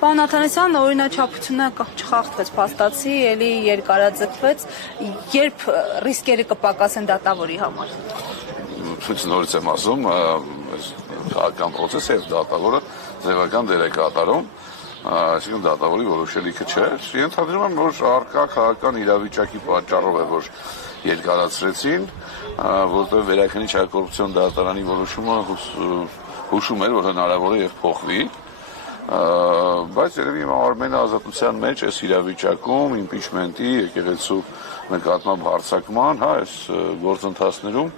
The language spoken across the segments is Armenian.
Պարոն Աթանասյան, օրինաչափությունը չխախտվեց, փաստացի, էլի երկարաձգվեց, երբ ռիսկերը կպակասեն դատավորի համար։ Նորից եմ ասում, քաղաքական պրոցեսը եւ դատավորը ձևական դեր է կատարում, այսինքն դատավորի որոշելիքը չէ։ Ենթադրում եմ, որ առկա քաղաքական իրավիճակի պատճառով է, որ երկարացրեցին, որտեղ վերաքննիչ հակակոռուպցիոն դատարանի որոշումը հուշում էր, որ հնարավոր է եւ փոխվի, բայց երևի Արմենը ազատության մեջ այս իրավիճակում իմպիչմենտի եկեղեցու նկատմամբ հարձակման, այս գործընթացներում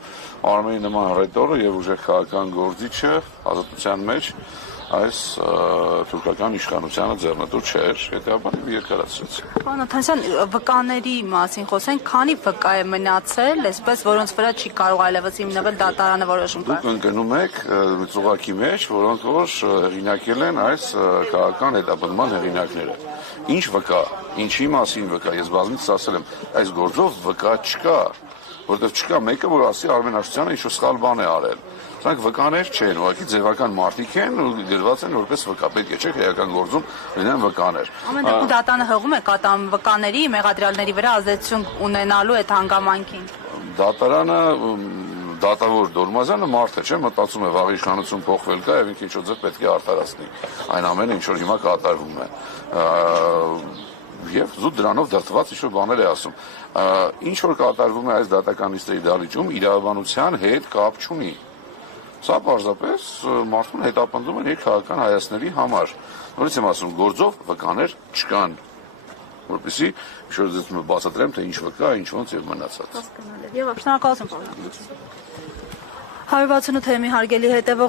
Արմենի նման ռետորը եւ ուժեղ քաղաքական գործիչը ազատության մեջ այս թուրքական իշխանությանը ձեռնտու չէր, հետեւաբար երկարացրեց։ Պարոն Աթանասյան, վկաների մասին խոսենք, քանի վկա է մնացել, այսպես որոնց վրա չի կարող այլևս հիմնվել դատարանը որոշում կայացնել։ Դուք ընկնում եք ծուղակի մեջ, որոնք որ հեղինակել են այս քաղաքական հետապնդման հեղինակները։ Ինչ վկա, ինչի մասին վկա, ես բազմիցս ասել եմ, այս գործով վկա չկա, որովհետև չկա մեկը, որ ասի Արմեն Աշոտյանը ինչ-որ սխալ բան է արել։ Սրանք վկաներ չեն, ուղղակի ձևական մարդիկ են ու դրված են որպես վկա, պետք է չէ քրեական գործում լինեն վկաներ։ Ամեն դեպքում դատանը հղում է կատամ վկաների, մեղադրյալների վրա ազդեցություն ունենալու այդ հանգամանքին։ Դատարանը դատավոր Դոլմազյանը մարդ է, չէ՞, մտածում է վաղ իշխանություն փոխվել կա եւ ինքը ինչ-որ ձև պետք է արտարացնի։ Այն ամենը ինչ որ հիմա կատարվում է։ Եվ զուտ դրանով դրդված ինչ-որ բաներ է ասում։ Ինչ որ կատարվում է այս դատականիստերի դալիճում, իրավաբանության հետ կապ չունի։ Սա պարզապես մարդուն հետապնդում են իր քաղաքական հայացքների համար։ Նորից եմ ասում, գործով վկաներ չկան, որպեսզի ինչ-որ բացատրեմ, թե ինչ վկա, ինչ ոնց եւ մնացած։ Հասկանալի է։ Եվ շնորհակալություն, պարոն։ 168 թեմի հարգելի հետևող